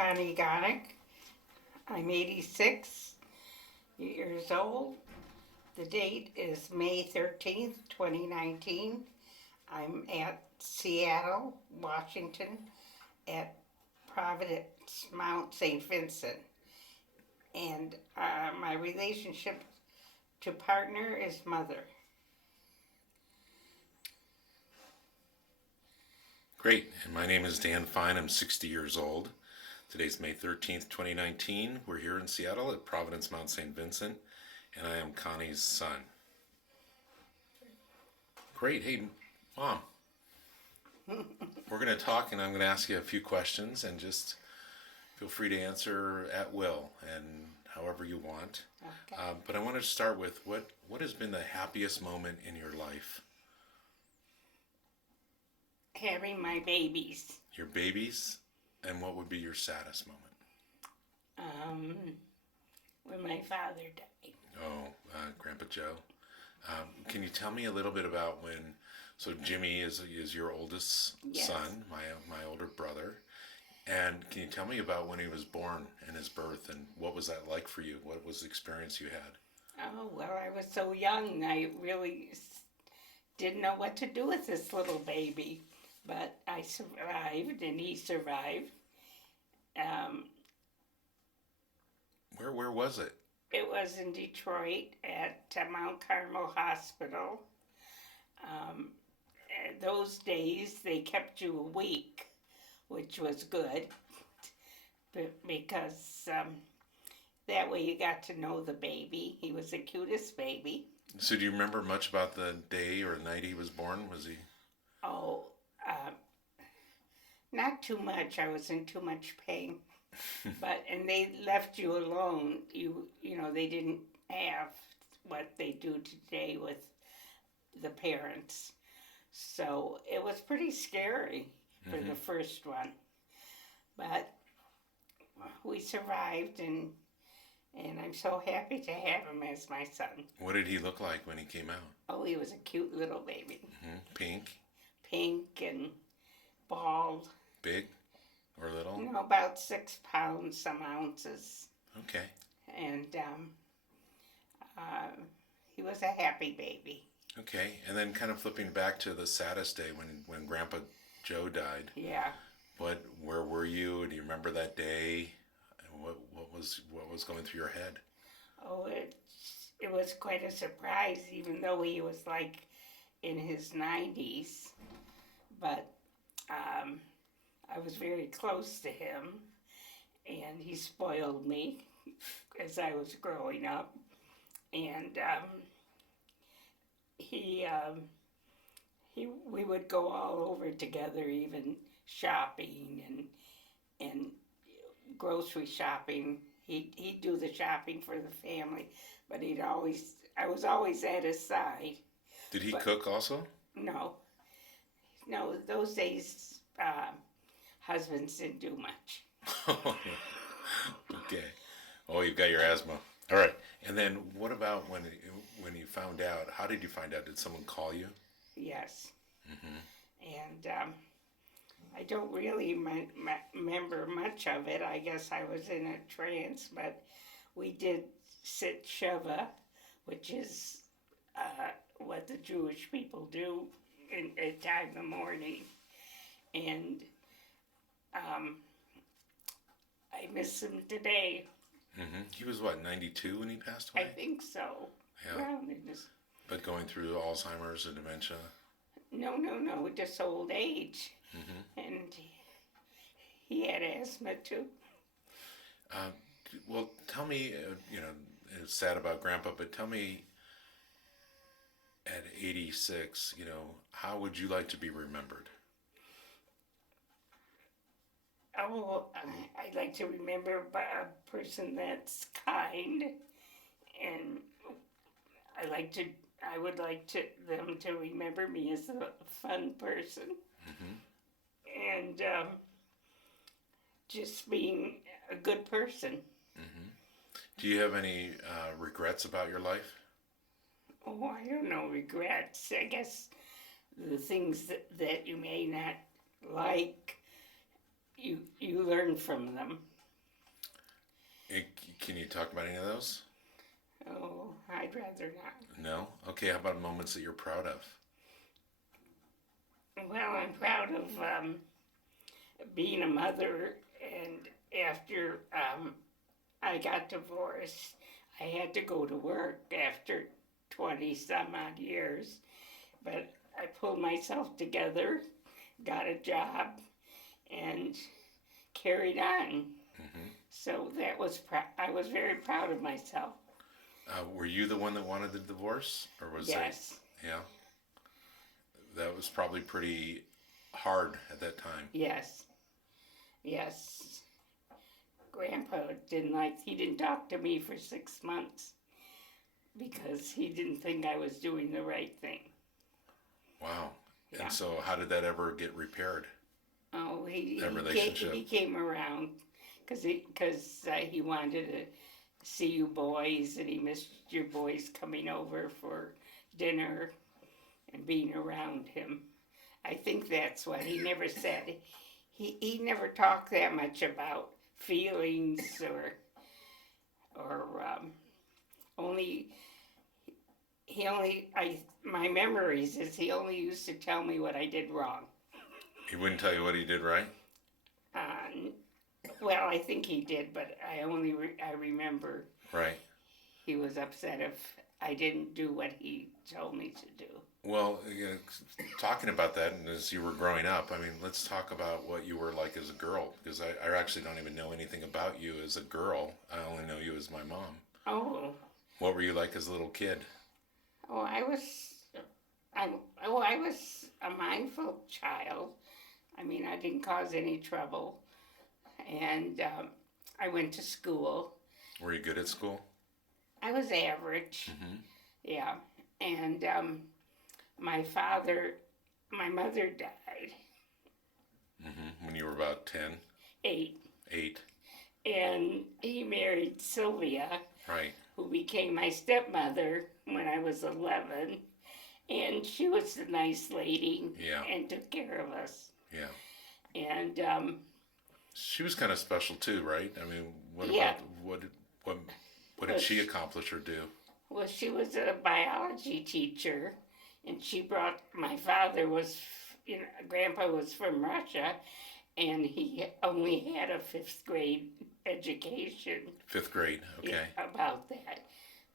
Connie Gonick. I'm 86 years old. The date is May 13th, 2019. I'm at Seattle, Washington, at Providence Mount St. Vincent. And my relationship to partner is mother. Great. And my name is Dan Fine. I'm 60 years old. Today's May 13th, 2019. We're here in Seattle at Providence Mount St. Vincent, and I am Connie's son. Great. Hey, Mom. We're going to talk, and I'm going to ask you a few questions, and just feel free to answer at will and however you want. Okay. But I wanted to start with what has been the happiest moment in your life? Having my babies. Your babies? And what would be your saddest moment? When my father died. Oh, Grandpa Joe. Can you tell me a little bit about so Jimmy is your oldest Yes. son, my older brother. And can you tell me about when he was born and his birth, and what was that like for you? What was the experience you had? Oh, well, I was so young, I really didn't know what to do with this little baby. But I survived, and he survived. Where was it? It was in Detroit at Mount Carmel Hospital. Those days, they kept you a week, which was good, because that way you got to know the baby. He was the cutest baby. So do you remember much about the day or night he was born? Was he? Oh, not too much. I was in too much pain. And they left you alone. You know, they didn't have what they do today with the parents. So it was pretty scary for the first one. But we survived, and I'm so happy to have him as my son. What did he look like when he came out? Oh, he was a cute little baby. Pink? Pink and bald. Big or little? No, about 6 pounds, some ounces. Okay. And he was a happy baby. Okay, and then kind of flipping back to the saddest day when Grandpa Joe died. Yeah. Where were you? Do you remember that day? What was going through your head? Oh, it was quite a surprise, even though he was like in his 90s. But I was very close to him, and he spoiled me as I was growing up. And we would go all over together, even shopping and grocery shopping. He'd do the shopping for the family, but I was always at his side. Did he cook also? No, those days husbands didn't do much. Okay. Oh, you've got your asthma. All right. And then what about when you found out? How did you find out? Did someone call you? Yes. And I don't really remember much of it. I guess I was in a trance, but we did sit Shiva, which is what the Jewish people do at time in the morning. And I miss him today. He was what, 92 when he passed away? I think so. Yeah. Well, But going through Alzheimer's and dementia? No, just old age. And he had asthma too. Well, tell me, it's sad about Grandpa, but tell me, at 86, how would you like to be remembered? Oh, I'd like to remember a person that's kind, and I would like them to remember me as a fun person, and just being a good person. Do you have any regrets about your life? Oh, I don't know, regrets. I guess the things that you may not like, you learn from them. Can you talk about any of those? Oh, I'd rather not. No? Okay, how about moments that you're proud of? Well, I'm proud of being a mother, and after I got divorced, I had to go to work after 20 some odd years, but I pulled myself together, got a job, and carried on. Mm-hmm. So that was I was very proud of myself. Were you the one that wanted the divorce, or was Yes. Yeah, that was probably pretty hard at that time. Yes. Yes. Grandpa he didn't talk to me for 6 months because he didn't think I was doing the right thing. Wow. Yeah. And so how did that ever get repaired? Oh, That relationship? he came around because he wanted to see you boys, and he missed your boys coming over for dinner and being around him. I think that's what he never said. He never talked that much about feelings or only my memories is he only used to tell me what I did wrong. He wouldn't tell you what he did right? Well, I think he did, but I remember Right. he was upset if I didn't do what he told me to do. Well, talking about that, and as you were growing up, I mean, let's talk about what you were like as a girl, because I actually don't even know anything about you as a girl. I only know you as my mom. Oh. What were you like as a little kid? Oh, I was a mindful child. I mean, I didn't cause any trouble, and I went to school. Were you good at school? I was average. Mm-hmm. Yeah, and my mother died. Mm-hmm. When you were about 10? 8. 8. And he married Sylvia, right, who became my stepmother when I was 11. And she was a nice lady. Yeah. And took care of us. Yeah. And she was kind of special too, right? I mean, yeah. What did she accomplish or do? Well, she was a biology teacher, and she brought, my father was, Grandpa was from Russia, and he only had a 5th grade education. 5th grade, okay. About that.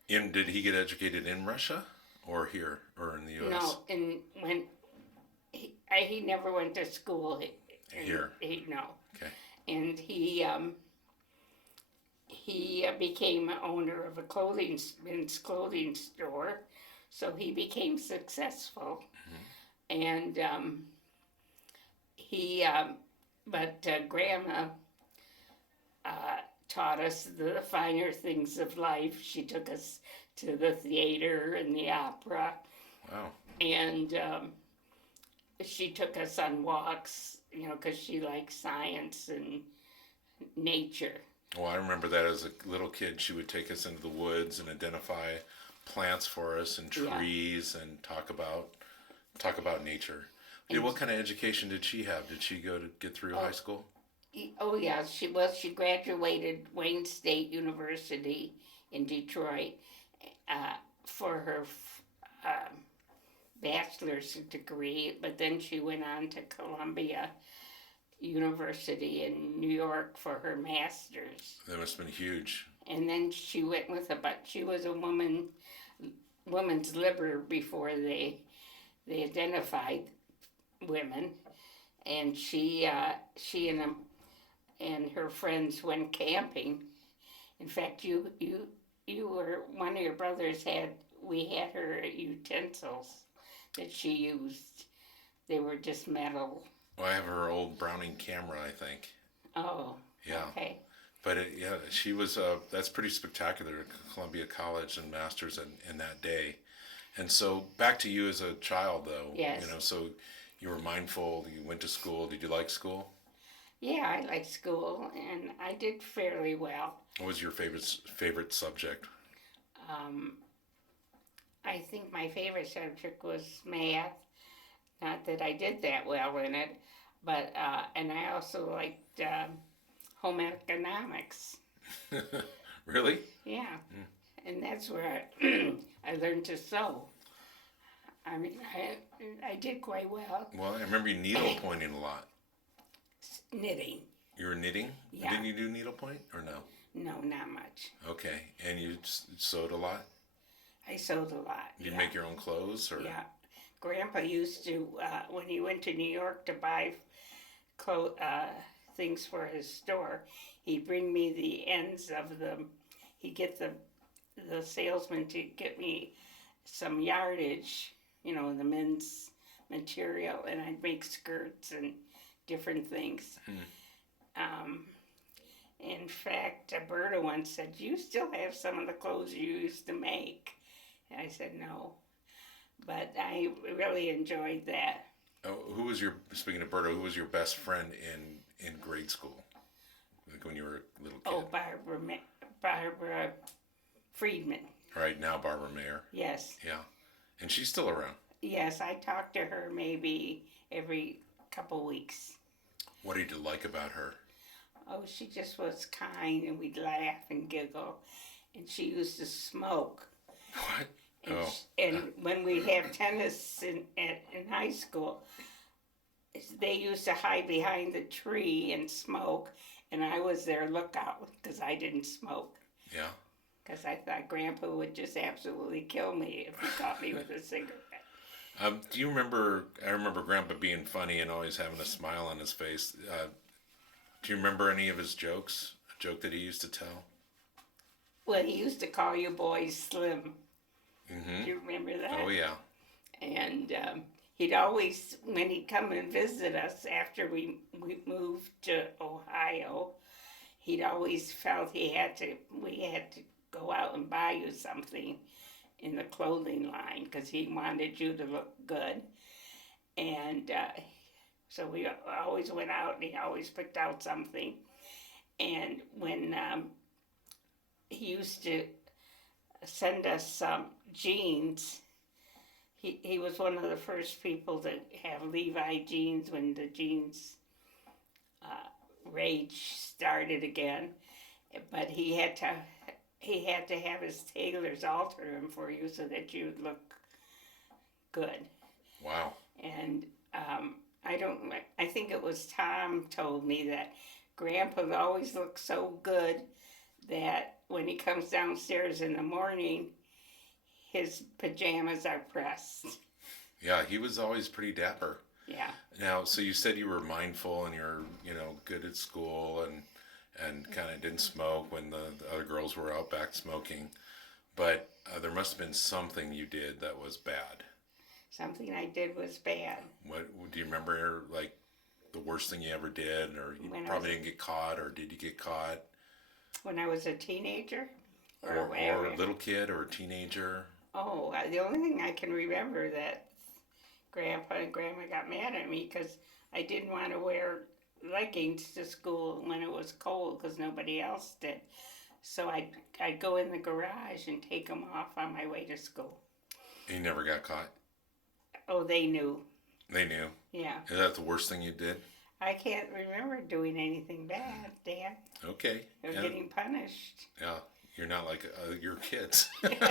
Did he get educated in Russia or here or in the U.S.? No, and when he never went to school here. No. Okay. And he became owner of a men's clothing store, so he became successful. Mm-hmm. And Grandma taught us the finer things of life. She took us to the theater and the opera. Wow. And she took us on walks, because she liked science and nature. Well, I remember that as a little kid. She would take us into the woods and identify plants for us and trees, and talk about nature. What kind of education did she have? Did she go to get through high school? Oh yeah, she graduated Wayne State University in Detroit for her bachelor's degree, but then she went on to Columbia University in New York for her master's. That must have been huge. And then she went she was a woman's liber before they identified women, and she and her friends went camping. In fact, you were, one of your brothers we had her utensils that she used. They were just metal. Well, I have her old Browning camera, I think. Oh, yeah. Okay. But she was, that's pretty spectacular, Columbia College and Masters in that day. And so back to you as a child, though. Yes. So you were mindful, you went to school. Did you like school? Yeah, I liked school, and I did fairly well. What was your favorite subject? I think my favorite subject was math. Not that I did that well in it, but and I also liked home economics. Really? Yeah, and that's where I, I learned to sew. I mean, I did quite well. Well, I remember you needle pointing a lot. Knitting. You were knitting? Yeah. Didn't you do needlepoint or no? No, not much. Okay. And you sewed a lot? I sewed a lot. Did you make your own clothes? Or? Yeah. Grandpa used to, when he went to New York to buy things for his store, he'd bring me the ends of them. He'd get the salesman to get me some yardage, the men's material, and I'd make skirts and different things. In fact, Berta once said, "Do you still have some of the clothes you used to make?" And I said, "No." But I really enjoyed that. Oh, speaking of Berto, who was your best friend in grade school? Like when you were a little kid? Oh, Barbara Friedman. Right, now Barbara Mayer. Yes. Yeah. And she's still around. Yes, I talk to her maybe every couple weeks. What did you like about her? Oh, she just was kind, and we'd laugh and giggle. And she used to smoke. What? And when we'd have tennis in high school, they used to hide behind the tree and smoke, and I was their lookout because I didn't smoke. Yeah. Because I thought Grandpa would just absolutely kill me if he caught me with a cigarette. Do you remember? I remember Grandpa being funny and always having a smile on his face. Do you remember any of his jokes? A joke that he used to tell? Well, he used to call you boys slim. Mm-hmm. Do you remember that? Oh, yeah. And he'd always, when he'd come and visit us after we moved to Ohio, he'd always felt we had to go out and buy you something in the clothing line because he wanted you to look good. And so we always went out and he always picked out something. And when he used to send us some jeans, he was one of the first people to have Levi jeans when the jeans rage started again. But he had to have his tailors alter them for you so that you would look good. Wow. And I think it was Tom told me that Grandpa always looks so good that when he comes downstairs in the morning, his pajamas are pressed. Yeah, he was always pretty dapper. Yeah. Now, so you said you were mindful and you're, good at school and kind of didn't smoke when the other girls were out back smoking. But there must have been something you did that was bad. Something I did was bad. What do you remember, like, the worst thing you ever did? Or you probably didn't get caught, or did you get caught? When I was a teenager? Or a little kid or a teenager? Oh, the only thing I can remember that Grandpa and Grandma got mad at me because I didn't want to wear leggings to school when it was cold because nobody else did. So I'd go in the garage and take them off on my way to school. You never got caught? Oh, they knew. They knew? Yeah. Is that the worst thing you did? I can't remember doing anything bad, Dan. Okay. Or getting punished. Yeah, you're not like your kids. Because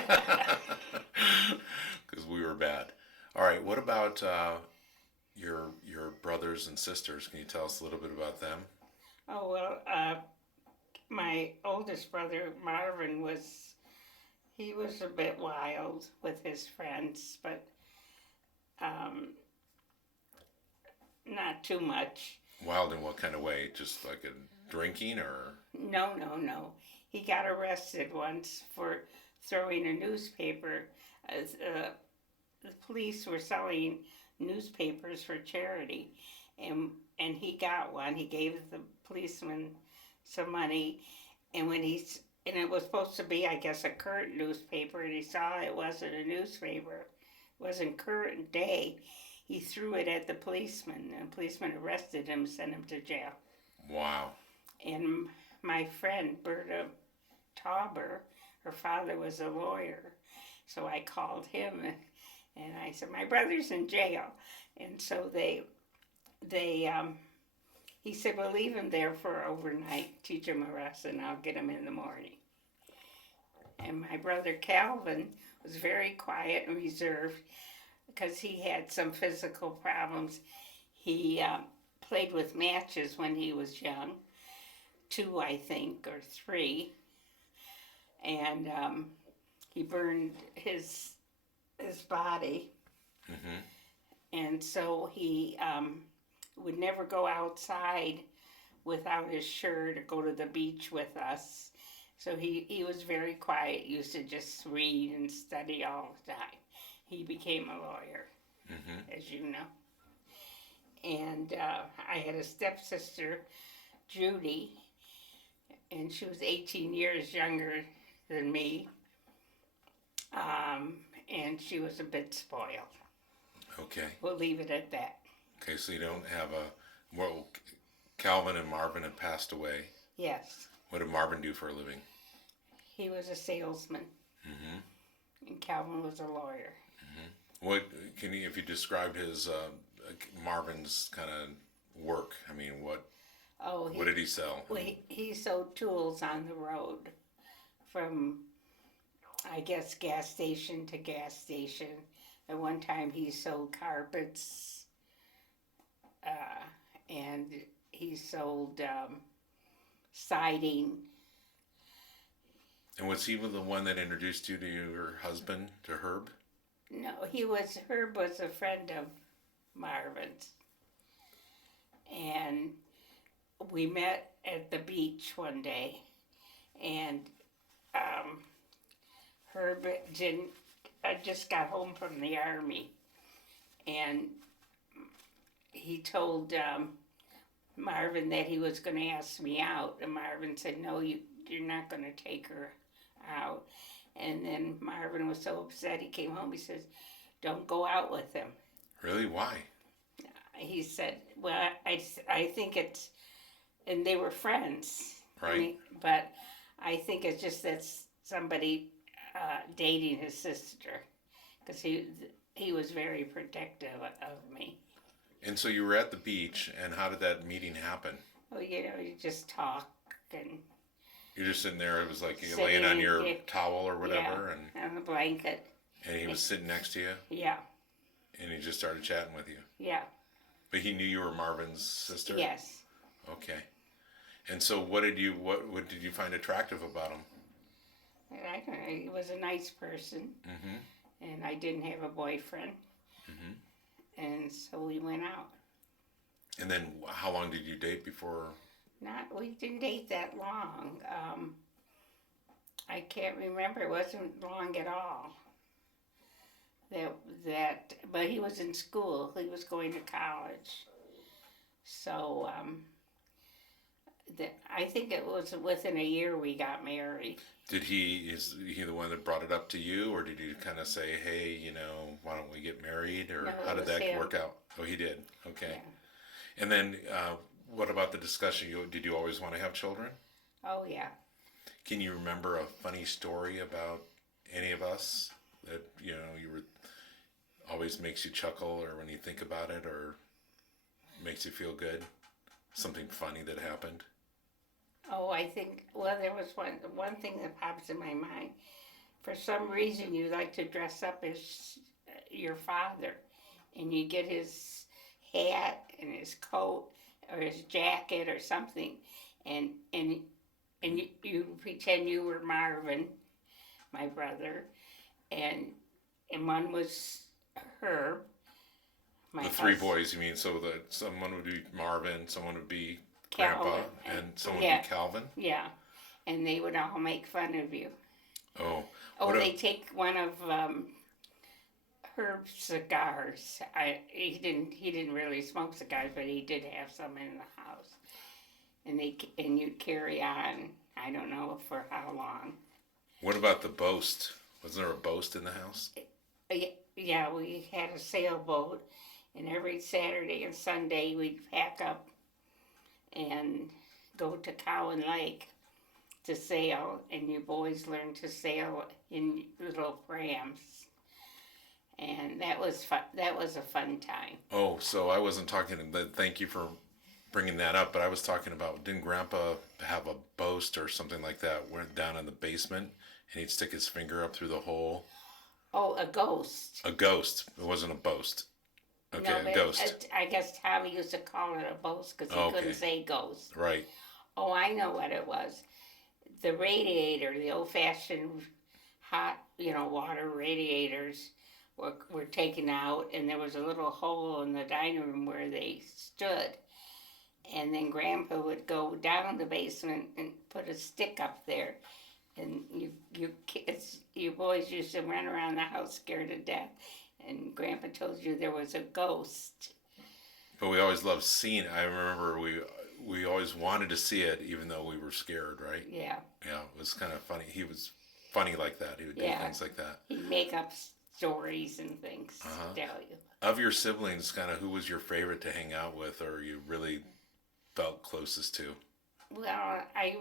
we were bad. All right, what about your brothers and sisters? Can you tell us a little bit about them? Oh, well, my oldest brother, Marvin, was a bit wild with his friends, but not too much. Wild in what kind of way? Just like a drinking or? No. He got arrested once for throwing a newspaper. The police were selling newspapers for charity, and he got one. He gave the policeman some money, and it was supposed to be, I guess, a current newspaper, and he saw it wasn't a newspaper, it wasn't current day. He threw it at the policeman, and the policeman arrested him and sent him to jail. Wow. And my friend, Berta Tauber, her father was a lawyer, so I called him, and I said, my brother's in jail. And so He said, "Well, leave him there for overnight. Teach him a lesson. I'll get him in the morning." And my brother Calvin was very quiet and reserved because he had some physical problems. He played with matches when he was young, 2, I think, or 3, and he burned his body, and so he would never go outside without his shirt or go to the beach with us. So he was very quiet, used to just read and study all the time. He became a lawyer, as you know. And I had a stepsister, Judy, and she was 18 years younger than me. And she was a bit spoiled. Okay. We'll leave it at that. Okay, so you don't have well, Calvin and Marvin had passed away. Yes. What did Marvin do for a living? He was a salesman. And Calvin was a lawyer. What can you, if you described his Marvin's kind of work? I mean, what did he sell? Well, he sold tools on the road, from, I guess, gas station to gas station. At one time, he sold carpets, and he sold siding. And was he the one that introduced you to your husband, to Herb? No, Herb was a friend of Marvin's. And we met at the beach one day, and Herb just got home from the army, and he told Marvin that he was going to ask me out, and Marvin said, "No, you're not going to take her out." And then Marvin was so upset, he came home, he says, "Don't go out with him." Really? Why? He said, "Well, I think it's," and they were friends. Right. But I think it's just that somebody dating his sister, because he was very protective of me. And so you were at the beach, and how did that meeting happen? Well, you just talk, and you're just sitting there. It was like you're laying on your towel or whatever, and on the blanket. And he was sitting next to you. Yeah. And he just started chatting with you. Yeah. But he knew you were Marvin's sister. Yes. Okay. And so, what did you find attractive about him? I don't know. He was a nice person, and I didn't have a boyfriend, and so we went out. And then, how long did you date before? We didn't date that long. I can't remember. It wasn't long at all. But he was in school. He was going to college. So I think it was within a year we got married. Is he the one that brought it up to you, or did you kind of say, "Hey, why don't we get married?" Or No, how did that him. work out? Oh, he did. Okay. Yeah. And then, what about the discussion? Did you always want to have children? Oh yeah. Can you remember a funny story about any of us that you were always makes you chuckle, or when you think about it, or makes you feel good? Something funny that happened? Oh, I think, there was one thing that pops in my mind. For some reason, you like to dress up as your father, and you get his hat and his coat or his jacket or something, and you pretend you were Marvin, my brother, and one was Herb. The three boys, you mean? So that someone would be Marvin, someone would be Calvin, Grandpa, and someone would be Calvin? Yeah, and they would all make fun of you. Oh. They take one of Herb's cigars. He didn't really smoke cigars, but he did have some in the house. And you'd carry on, I don't know for how long. What about the boast? Was there a boast in the house? Yeah, we had a sailboat, and every Saturday and Sunday we'd pack up and go to Cowan Lake to sail, and you boys learned to sail in little prams, and that was fun. That was a fun time. Oh, so I wasn't talking. Thank you for bringing that up, but I was talking about, didn't Grandpa have a boast or something like that? Went down in the basement and he'd stick his finger up through the hole. Oh, a ghost. A ghost. It wasn't a boast. Okay, No, a but ghost. I guess Tommy used to call it a boast because he Okay. couldn't say ghost. Right. Oh, I know what it was. The radiator, the old-fashioned hot, water radiators were taken out, and there was a little hole in the dining room where they stood. And then Grandpa would go down the basement and put a stick up there, and you kids, you boys used to run around the house scared to death. And Grandpa told you there was a ghost. But we always loved seeing it. I remember we always wanted to see it, even though we were scared, right? Yeah. Yeah, it was kind of funny. He was funny like that. He would do things like that. He'd make up stories and things to tell you. Of your siblings, kind of who was your favorite to hang out with, or you really felt closest to? Well, I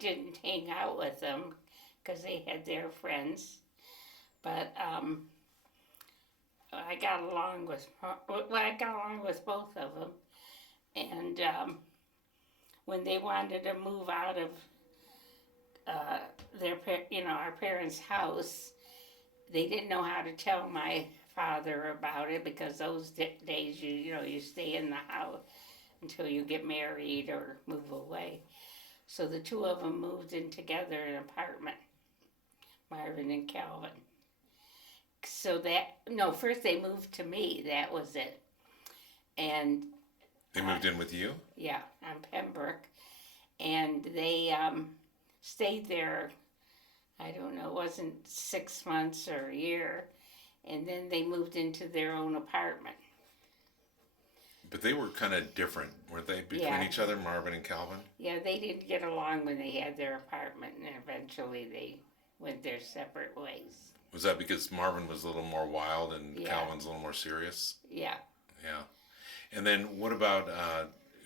didn't hang out with them because they had their friends, but I got along with both of them, and when they wanted to move out of our parents' house, they didn't know how to tell my father about it because those days you stay in the house until you get married or move away. So the two of them moved in together in an apartment, Marvin and Calvin. So first they moved to me. That was it. And they moved in with you? Yeah, on Pembroke. And they stayed there, I don't know, it wasn't 6 months or a year. And then they moved into their own apartment. But they were kind of different, weren't they, between each other, Marvin and Calvin? Yeah, they didn't get along when they had their apartment, and eventually they went their separate ways. Was that because Marvin was a little more wild and Calvin's a little more serious? Yeah. Yeah. And then what about,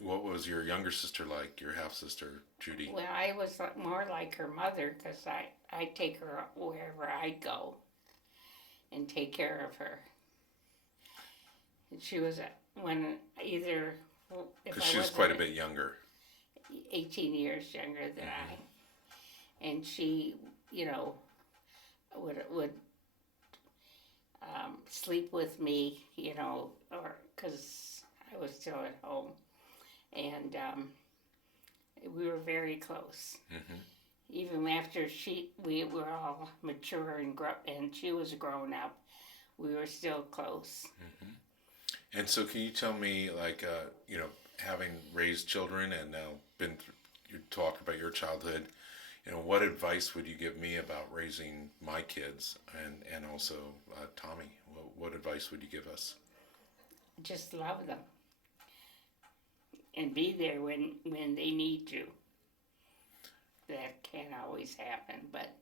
what was your younger sister like, your half-sister, Judy? Well, I was more like her mother because I take her wherever I go and take care of her. And she was because she was quite a bit younger. 18 years younger than I. And she, would sleep with me, or because I was still at home. And we were very close. Mm-hmm. Even after we were all mature and she was grown up, we were still close. Mm-hmm. And so can you tell me, like, having raised children and now you talk about your childhood, what advice would you give me about raising my kids and also Tommy? What advice would you give us? Just love them. And be there when they need you. That can't always happen, but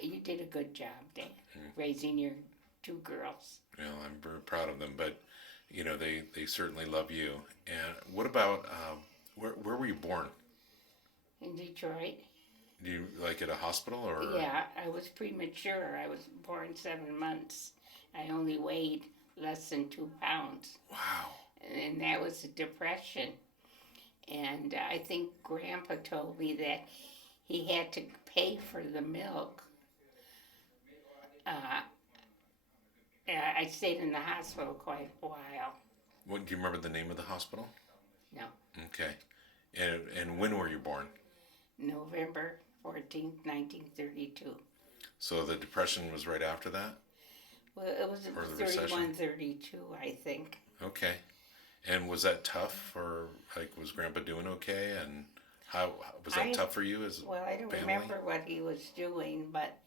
you did a good job, Dan, raising your two girls. Well, I'm very proud of them, but they certainly love you. And what about where were you born? In Detroit. Do you like at a hospital or? Yeah, I was premature. I was born 7 months. I only weighed less than 2 pounds. Wow. And that was a depression. And I think Grandpa told me that he had to pay for the milk. I stayed in the hospital quite a while. What, do you remember the name of the hospital? No. Okay. And when were you born? November 14th, 1932. So the depression was right after that? Well, it was 31, 32, I think. Okay. And was that tough, or was Grandpa doing okay? And how was that tough for you as Well, I don't remember what he was doing, but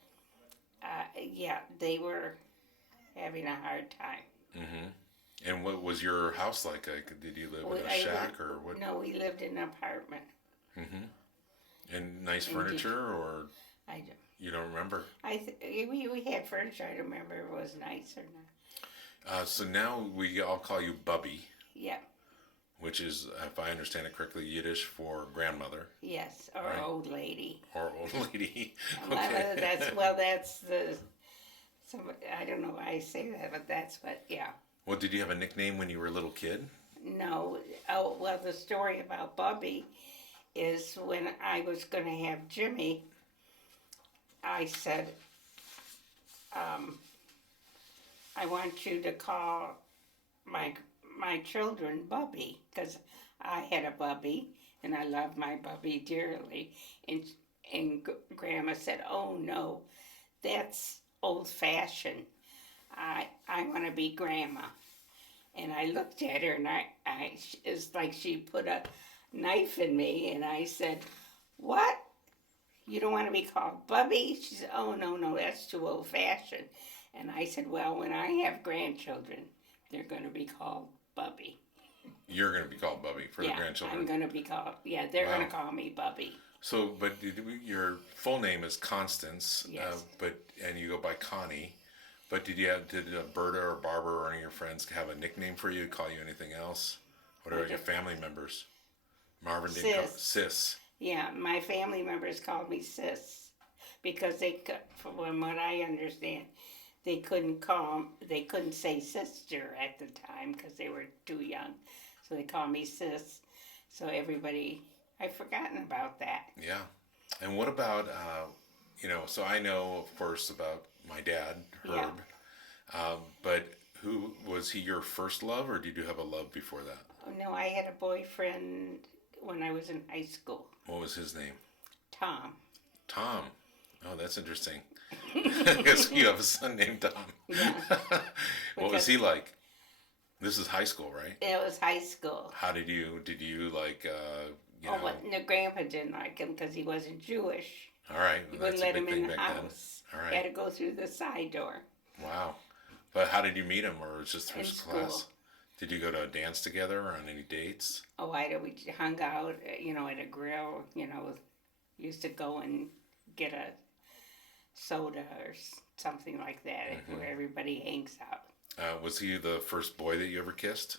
they were having a hard time. Mm-hmm. And what was your house like? Did you live in a shack or what? No, we lived in an apartment. Mm-hmm. And nice furniture, or you don't remember? We had furniture. I don't remember if it was nice or not. So now we all call you Bubbie. Yeah. Which is, if I understand it correctly, Yiddish for grandmother. Yes, or right? Old lady. Or old lady. Okay. That's the. I don't know why I say that, but that's what. Yeah. Well, did you have a nickname when you were a little kid? No, oh, well, the story about Bubbie is when I was going to have Jimmy, I said, um, I want you to call my my children Bubbie because I had a Bubbie and I love my Bubbie dearly. And Grandma said, "Oh no, that's old fashioned. I want to be Grandma." And I looked at her and it's like she put a knife in me and I said, "What? You don't want to be called Bubbie?" She said, "Oh no, no, that's too old fashioned." And I said, "Well, when I have grandchildren, they're going to be called Bubbie." You're going to be called Bubbie for the grandchildren. I'm going to be called, yeah, they're going to call me Bubbie. So, but your full name is Constance, Yes. and you go by Connie. But did Berta or Barbara or any of your friends have a nickname for you? Call you anything else? What about your family members? Marvin didn't call Sis. Yeah, my family members called me Sis because from what I understand, they couldn't say sister at the time because they were too young, so they called me Sis. So I've forgotten about that. Yeah, and what about So I know, of course, about my dad, Herb. Yeah. But who was he your first love, or did you have a love before that? Oh, no, I had a boyfriend when I was in high school. What was his name? Tom. Tom. Oh, that's interesting. I guess you have a son named Tom. Yeah. What was he like? This is high school, right? It was high school. How did you like? Well, no, Grandpa didn't like him because he wasn't Jewish. All right, He wouldn't let him in the house. All right. He had to go through the side door. Wow. But how did you meet him, or was it just through In class? school. Did you go to a dance together or on any dates? Oh, we hung out, at a grill. Used to go and get a soda or something like that where everybody hangs out. Was he the first boy that you ever kissed?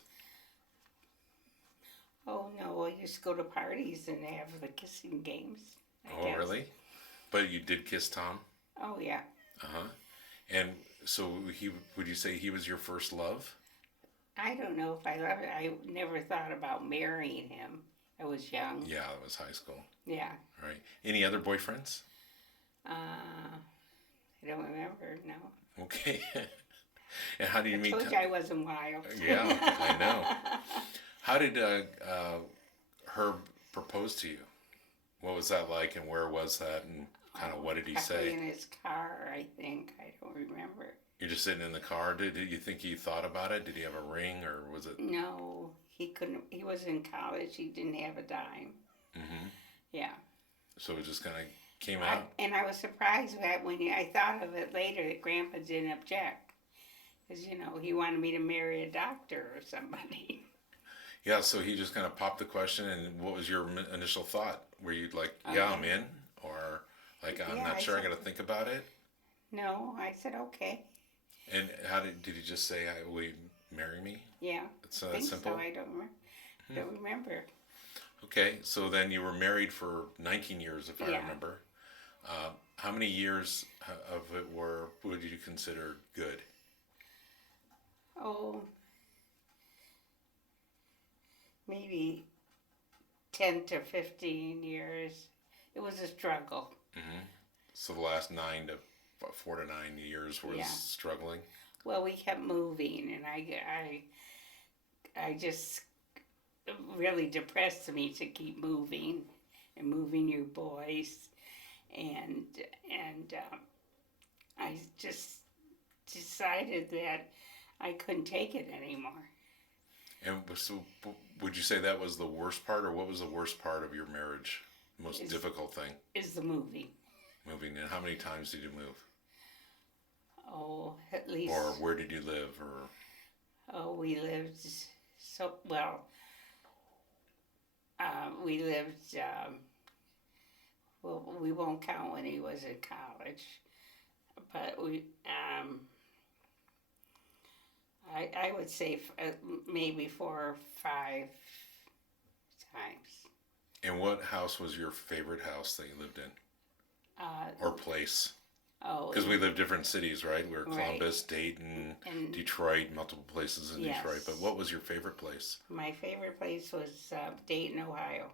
Oh no, I used to go to parties and have the kissing games. I guess. Really? But you did kiss Tom? Oh yeah. Uh-huh. And so would you say he was your first love? I don't know if I love it. I never thought about marrying him. I was young. Yeah, that was high school. Yeah. Right. Any other boyfriends? I don't remember, no. Okay. And how did you meet? I told you I wasn't wild. Yeah, I know. How did Herb propose to you? What was that like, and where was that, and kind of what did he say? In his car, I think. I don't remember. You're just sitting in the car. Did you think he thought about it? Did he have a ring, or was it? No, he couldn't. He was in college. He didn't have a dime. Mm-hmm. Yeah. So it just kind of came out. And I was surprised that I thought of it later that Grandpa didn't object, because he wanted me to marry a doctor or somebody. Yeah. So he just kind of popped the question, and what was your initial thought? Were you like, "Yeah, I'm in," or like, "I'm not sure. I got to think about it"? No, I said okay. And how did he just say, "Will you marry me"? Yeah. It's that simple. So. I don't remember. Okay, so then you were married for 19 years, if I remember. How many years of it would you consider good? Oh, maybe 10 to 15 years. It was a struggle. Mm-hmm. So the last 4 to 9 years was struggling? Well, we kept moving, and I just really depressed me to keep moving and moving your boys, and I just decided that I couldn't take it anymore. And so, would you say that was the worst part, or what was the worst part of your marriage? Most difficult thing? Is the moving. Moving, and how many times did you move? Oh, at least. Or where did you live, or? Oh, we lived we lived, well, we won't count when he was in college, but I would say maybe 4 or 5 times. And what house was your favorite house that you lived in? Or place? Oh, Because we live different cities, right? We're right. Columbus, Dayton, And Detroit, multiple places in yes, Detroit. But what was your favorite place? my favorite place was Dayton, Ohio.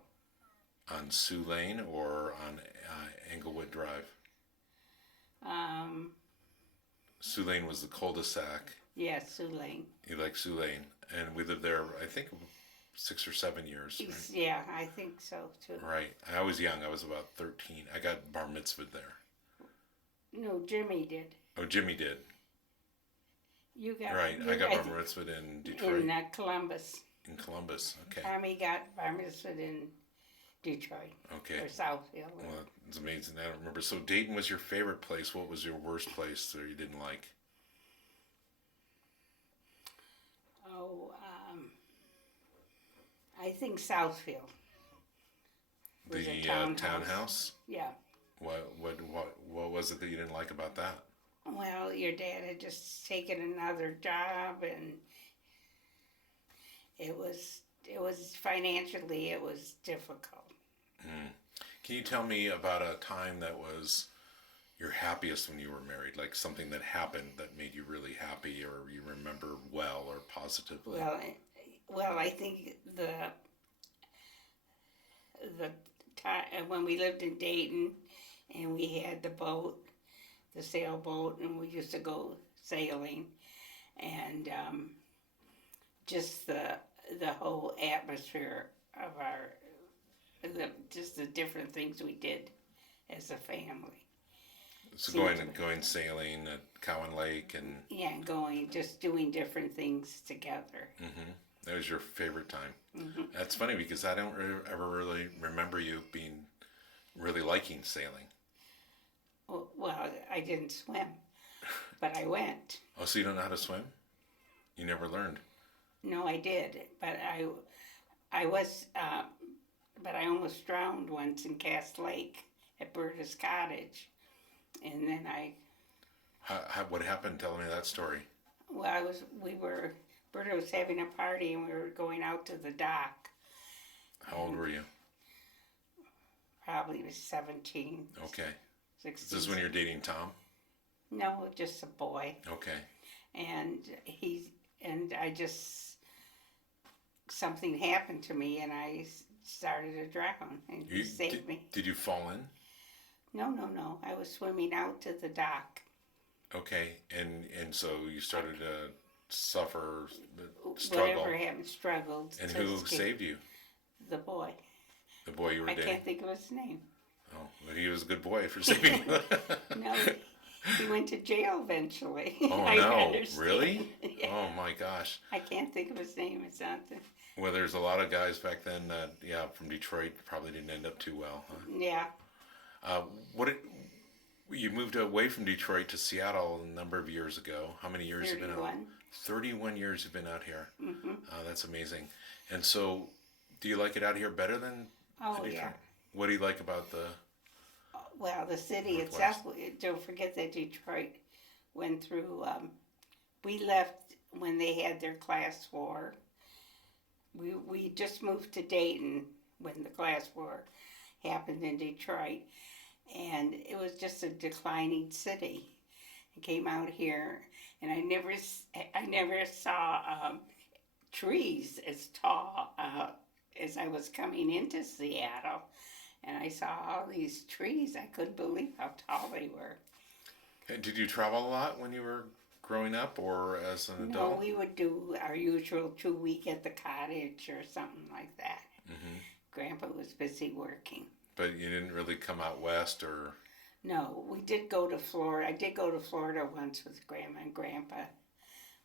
On Sioux Lane or on Englewood Drive? Um, Sioux Lane was the cul-de-sac. yes, Tulane. You like Sioux Lane. And we lived there, I think, 6 or 7 years, right? Yeah, I think so too. Right. I was young. I was about 13. I got bar mitzvahed there. No, Jimmy did. Oh, Jimmy did. You got Right. you I got bar th- mitzvahed in Detroit. in Columbus. In Columbus. Okay. Tommy got bar mitzvahed in Detroit Okay. or Southfield. Well, it's amazing. I don't remember. So Dayton was your favorite place. What was your worst place that you didn't like? Oh, I think Southfield was a The townhouse. townhouse. Yeah. What was it that you didn't like about that? Well, your dad had just taken another job, and it was financially it was difficult. Mm. Can you tell me about a time that was your happiest when you were married? Like something that happened that made you really happy, or you remember well or positively? Well, I think the time when we lived in Dayton, and we had the boat, the sailboat, and we used to go sailing, and just the whole atmosphere of just the different things we did as a family. So Seemed going sailing at Cowan Lake and yeah, just doing different things together. hmm that was your favorite time. Hmm. That's funny because I don't ever really remember you being really liking sailing. Well, I didn't swim, but I went. Oh, so you don't know how to swim? You never learned. No, I did, but I was, but I almost drowned once in Cass Lake at Berta's cottage, and then What happened? Tell me that story. well, Berta was having a party, and we were going out to the dock. How old were you? Probably was 17, Okay. 16. Is this when you're dating Tom? No, just a boy, Okay. and I just something happened to me, and I started to drown, and he saved me. Did you fall in? No. I was swimming out to the dock. Okay. And so you started to suffer, struggle. Whatever happened, struggled. And to who escape. saved you? The boy. The boy you were I dating? can't think of his name. Oh, but he was a good boy for saving you. No, he went to jail eventually. Oh, I no. understand. Really? Yeah. Oh, my gosh. I can't think of his name. It's not the, Well, there's a lot of guys back then that, yeah, from Detroit probably didn't end up too well, huh? yeah. You moved away from Detroit to Seattle a number of years ago. How many years have you been out? 31. 31 years you've been out here. Mm-hmm. That's amazing. And so, do you like it out here better than Oh, Detroit? yeah. What do you like about the... Well, the city Northwest. itself, don't forget that Detroit went through, we left when they had their class war. We just moved to Dayton when the class war happened in Detroit, and it was just a declining city. I came out here, and I never saw trees as tall as I was coming into Seattle, and I saw all these trees. I couldn't believe how tall they were. Okay, did you travel a lot when you were growing up or as an No, adult? we would do our usual 2 week at the cottage or something like that. Hmm. Grandpa was busy working. But you didn't really come out west or... No, we did go to Florida. I did go to Florida once with Grandma and Grandpa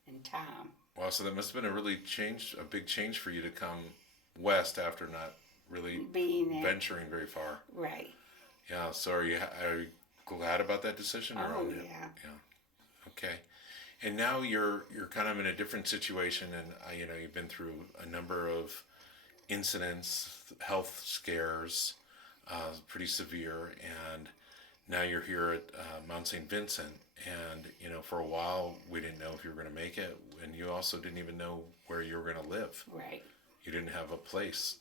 and Tom. Wow, so that must have been a big change for you to come west after not really Being there. venturing very far. Right. Yeah, so are you glad about that decision? Or Oh, on it? yeah. Yeah. Okay. And now you're kind of in a different situation, and you've been through a number of incidents, health scares, pretty severe, and now you're here at Mount St. Vincent, and for a while we didn't know if you were going to make it, and you also didn't even know where you were going to live. Right. You didn't have a place.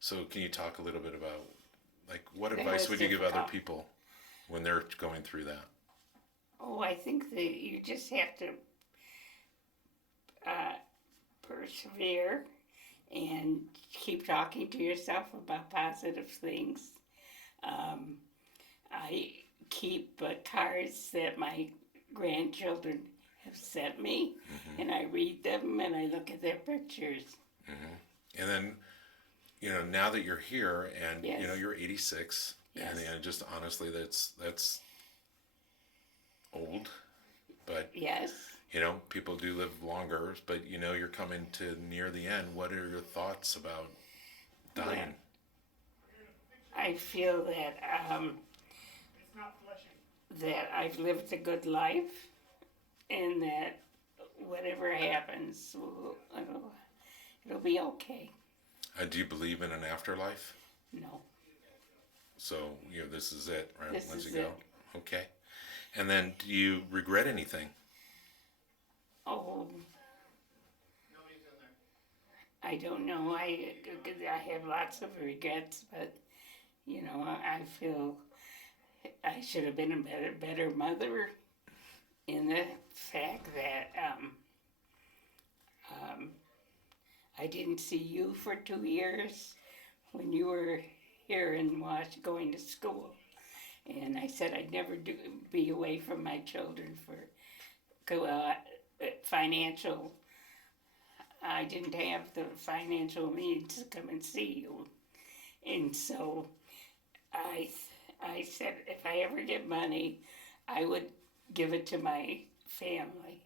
So can you talk a little bit about, like, what It advice was would you give other difficult. people when they're going through that? Oh, I think that you just have to uh, persevere and keep talking to yourself about positive things. Um, I keep cards that my grandchildren have sent me, and I read them and I look at their pictures. And then, now that you're here and, Yes. you're 86, Yes. and just honestly, that's old, but, Yes. people do live longer, but, you're coming to near the end. What are your thoughts about dying? Well, I feel that that I've lived a good life, and that whatever happens, it'll be okay. Do you believe in an afterlife? No, So, this is it, right? this Once is you go. it. Okay. And then, do you regret anything? Oh, I don't know. I have lots of regrets, but I feel I should have been a better mother. In the fact that I didn't see you for 2 years when you were here in going to school, and I said I'd never be away from my children for financial. I didn't have the financial means to come and see you, and so I said if I ever get money, I would give it to my family.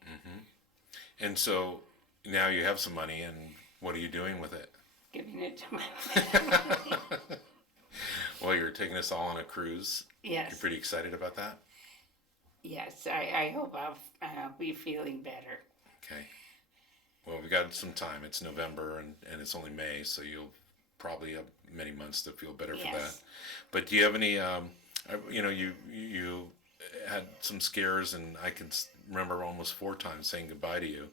And so, now you have some money, and what are you doing with it? Giving it to my family. Well, you're taking us all on a cruise. Yes. You're pretty excited about that? Yes, I hope I'll be feeling better. Okay. Well, we got some time. It's November, and it's only May, so you'll probably have many months to feel better for that. Yes. But do you have any, you had some scares, and I can remember almost 4 times saying goodbye to you.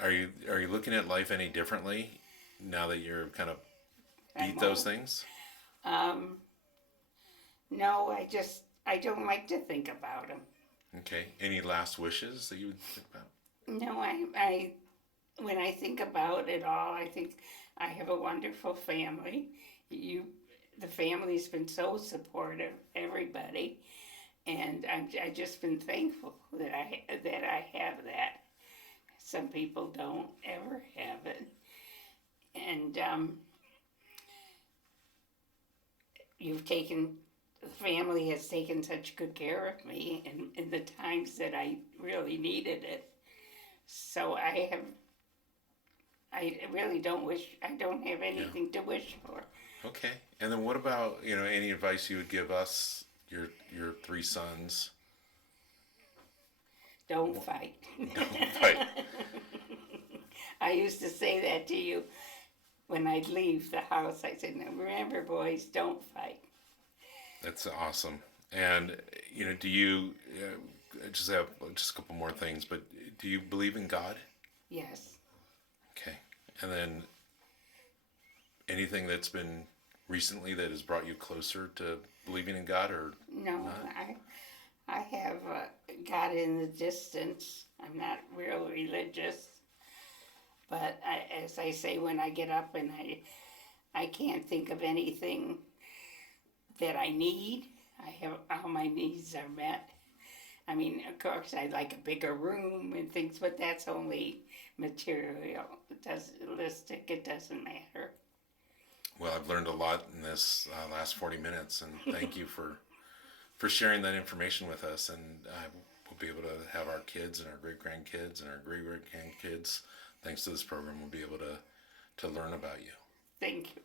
Are you looking at life any differently now that you're kind of beat those things? No, I don't like to think about them. Okay. Any last wishes that you would think about? No, I when I think about it all, I think I have a wonderful family. The family's been so supportive, everybody, and I've just been thankful that I have that. Some people don't ever have it, and the family has taken such good care of me in the times that I really needed it. So I really don't have anything to wish for. Okay. And then what about, any advice you would give us, your 3 sons? Don't fight. Don't fight. I used to say that to you when I'd leave the house. I said, "Now remember, boys, don't fight." That's awesome. And, do you, I just have just a couple more things, but do you believe in God? Yes. Okay. And then anything that's been recently that has brought you closer to believing in God, or No, not? I have God in the distance. I'm not real religious, but as I say, when I get up and I can't think of anything that I need. I have all my needs are met. I mean, of course, I'd like a bigger room and things, but that's only material. It doesn't matter. Well, I've learned a lot in this last 40 minutes, and thank you for sharing that information with us. And we'll be able to have our kids and our great-grandkids and our great-great-grandkids, thanks to this program, we'll be able to learn about you. Thank you.